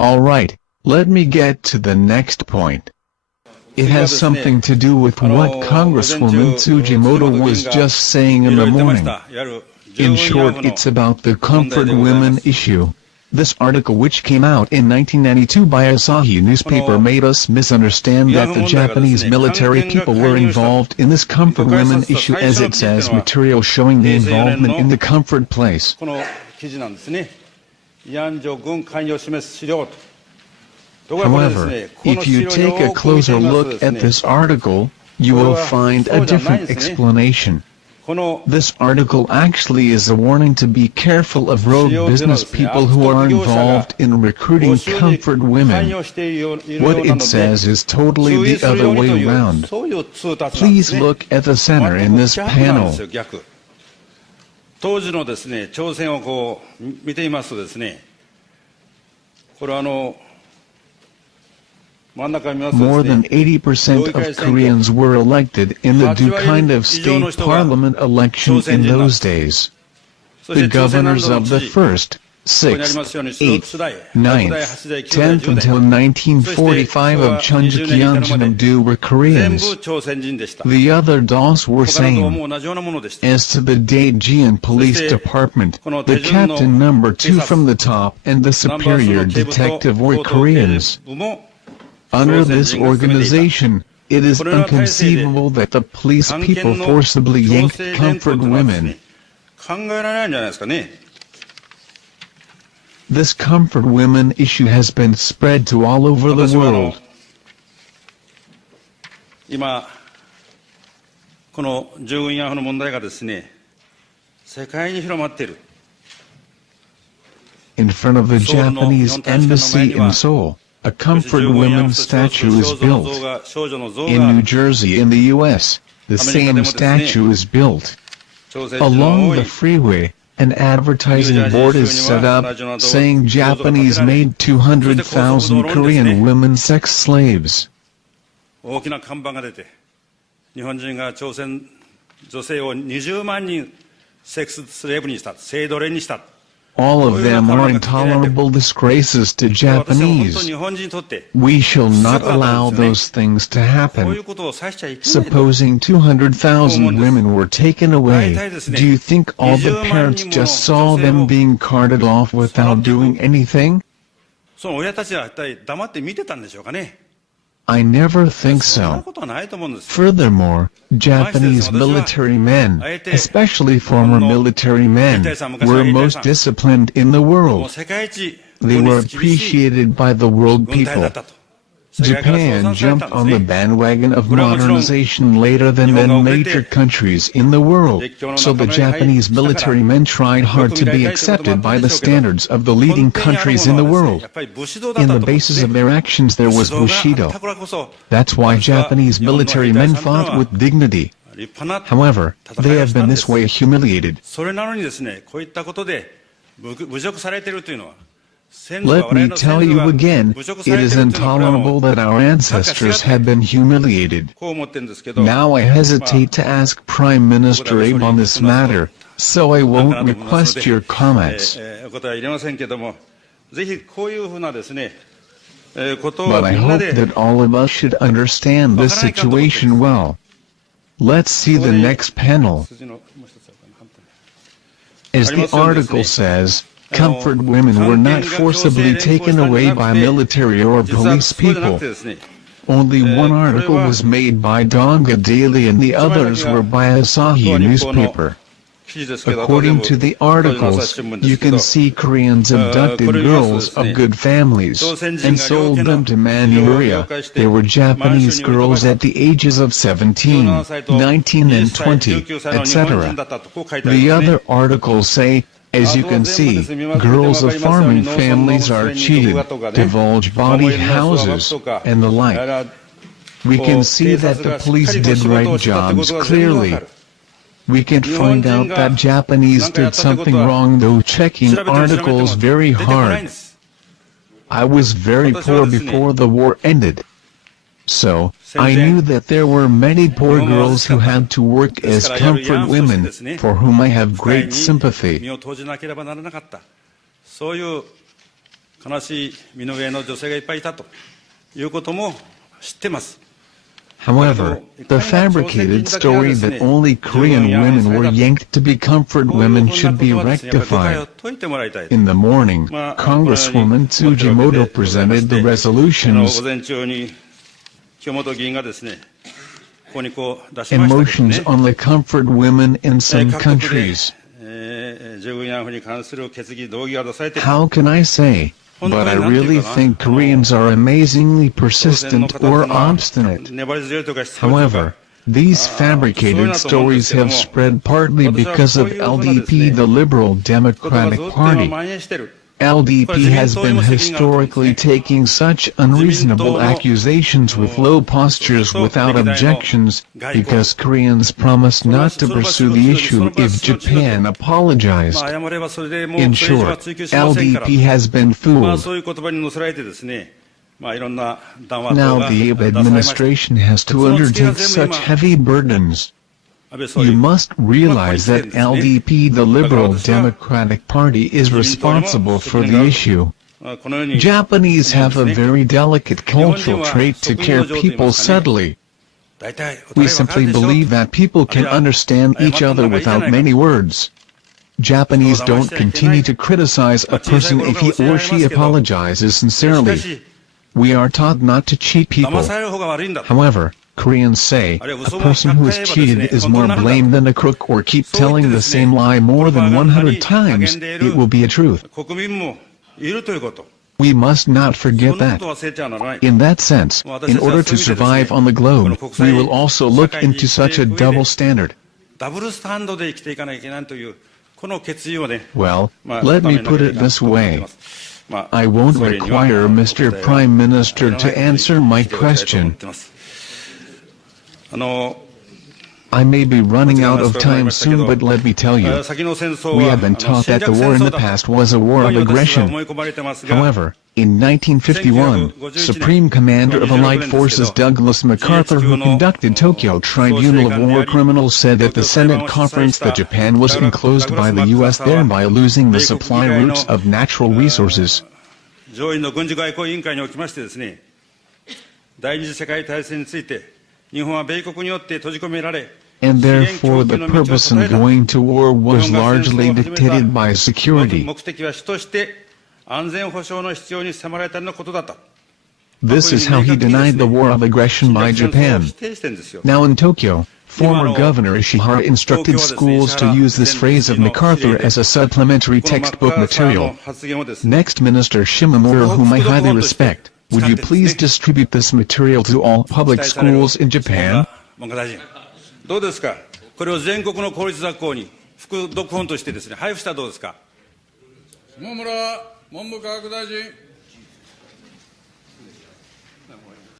Alright, let me get to the next point. It has something to do with what Congresswoman Tsujimoto was just saying in the morning. In short, it's about the comfort women issue. This article, which came out in 1992 by Asahi newspaper, made us misunderstand that the Japanese military people were involved in this comfort women issue, as it says material showing the involvement in the comfort place. However, if you take a closer look at this article, you will find a different explanation. This article actually is a warning to be careful of rogue business people who are involved in recruiting comfort women. What it says is totally the other way around. Please look at the center in this panel. More than 80% of Koreans were elected in the due kind of state parliament election in those days. The governors of the 1st, 6th, 8th, 9th, 10th until 1945 of Chunjik-Yeonjin-do were Koreans. The other DOS were same. As to the Daejeon Police Department, the captain number 2 from the top and the superior detective were Koreans. Under this organization, it is inconceivable that the police people forcibly yanked comfort women. This comfort women issue has been spread to all over the world. In front of the Japanese embassy in Seoul, a comfort women statue is built. In New Jersey in the U.S., the same statue is built. Along the freeway, an advertising board is set up, saying Japanese made 200,000 Korean women sex slaves. All of them are intolerable disgraces to Japanese. We shall not allow those things to happen. Supposing 200,000 women were taken away, do you think all the parents just saw them being carted off without doing anything? I never think so. Furthermore, Japanese military men, especially former military men, were most disciplined in the world. They were appreciated by the world people. Japan jumped on the bandwagon of modernization later than major countries in the world, so the Japanese military men tried hard to be accepted by the standards of the leading countries in the world. In the basis of their actions there was Bushido. That's why Japanese military men fought with dignity. However, they have been this way humiliated. Let me tell you again, it is intolerable that our ancestors have been humiliated. Now I hesitate to ask Prime Minister Abe on this matter, so I won't request your comments. But I hope that all of us should understand this situation well. Let's see the next panel. As the article says, comfort women were not forcibly taken away by military or police people. Only one article was made by Donga Daily and the others were by Asahi newspaper. According to the articles, you can see Koreans abducted girls of good families and sold them to Manchuria. There were Japanese girls at the ages of 17, 19 and 20, etc. The other articles say, as you can see, girls of farming families are cheated, divulge body houses, and the like. We can see that the police did right jobs clearly. We can find out that Japanese did something wrong though checking articles very hard. I was very poor before the war ended. So, I knew that there were many poor girls who had to work as comfort women, for whom I have great sympathy. 悲しい身の上の女性がいっぱいいたということも知ってます。However, the fabricated story that only Korean women were yanked to be comfort women should be rectified. In the morning, Congresswoman Tsujimoto presented the resolutions. Emotions only comfort women in some countries. How can I say? But I really think Koreans are amazingly persistent or obstinate. However, these fabricated stories have spread partly because of LDP, the Liberal Democratic Party. LDP has been historically taking such unreasonable accusations with low postures without objections, because Koreans promised not to pursue the issue if Japan apologized. In short, LDP has been fooled. Now the Abe administration has to undertake such heavy burdens. You must realize that LDP, the Liberal Democratic Party, is responsible for the issue. Japanese have a very delicate cultural trait to care people subtly. We simply believe that people can understand each other without many words. Japanese don't continue to criticize a person if he or she apologizes sincerely. We are taught not to cheat people. However, Koreans say, a person who is cheated is more blamed than a crook, or keep telling the same lie more than 100 times, it will be a truth. We must not forget that. In that sense, in order to survive on the globe, we will also look into such a double standard. Well, let me put it this way. I won't require Mr. Prime Minister to answer my question. I may be running out of time soon, but let me tell you, we have been taught that the war in the past was a war of aggression. However, in 1951, Supreme Commander of Allied Forces Douglas MacArthur, who conducted Tokyo Tribunal of War Criminals, said at the Senate conference that Japan was enclosed by the U.S., thereby losing the supply routes of natural resources. And therefore the purpose in going to war was largely dictated by security. This is how he denied the war of aggression by Japan. Now in Tokyo, former Governor Ishihara instructed schools to use this phrase of MacArthur as a supplementary textbook material. Next, Minister Shimomura, whom I highly respect, would you please distribute this material to all public schools in Japan? どうですか。これを全国の公立学校に副読本としてですね、配布したらどうですか。下村文部科学大臣。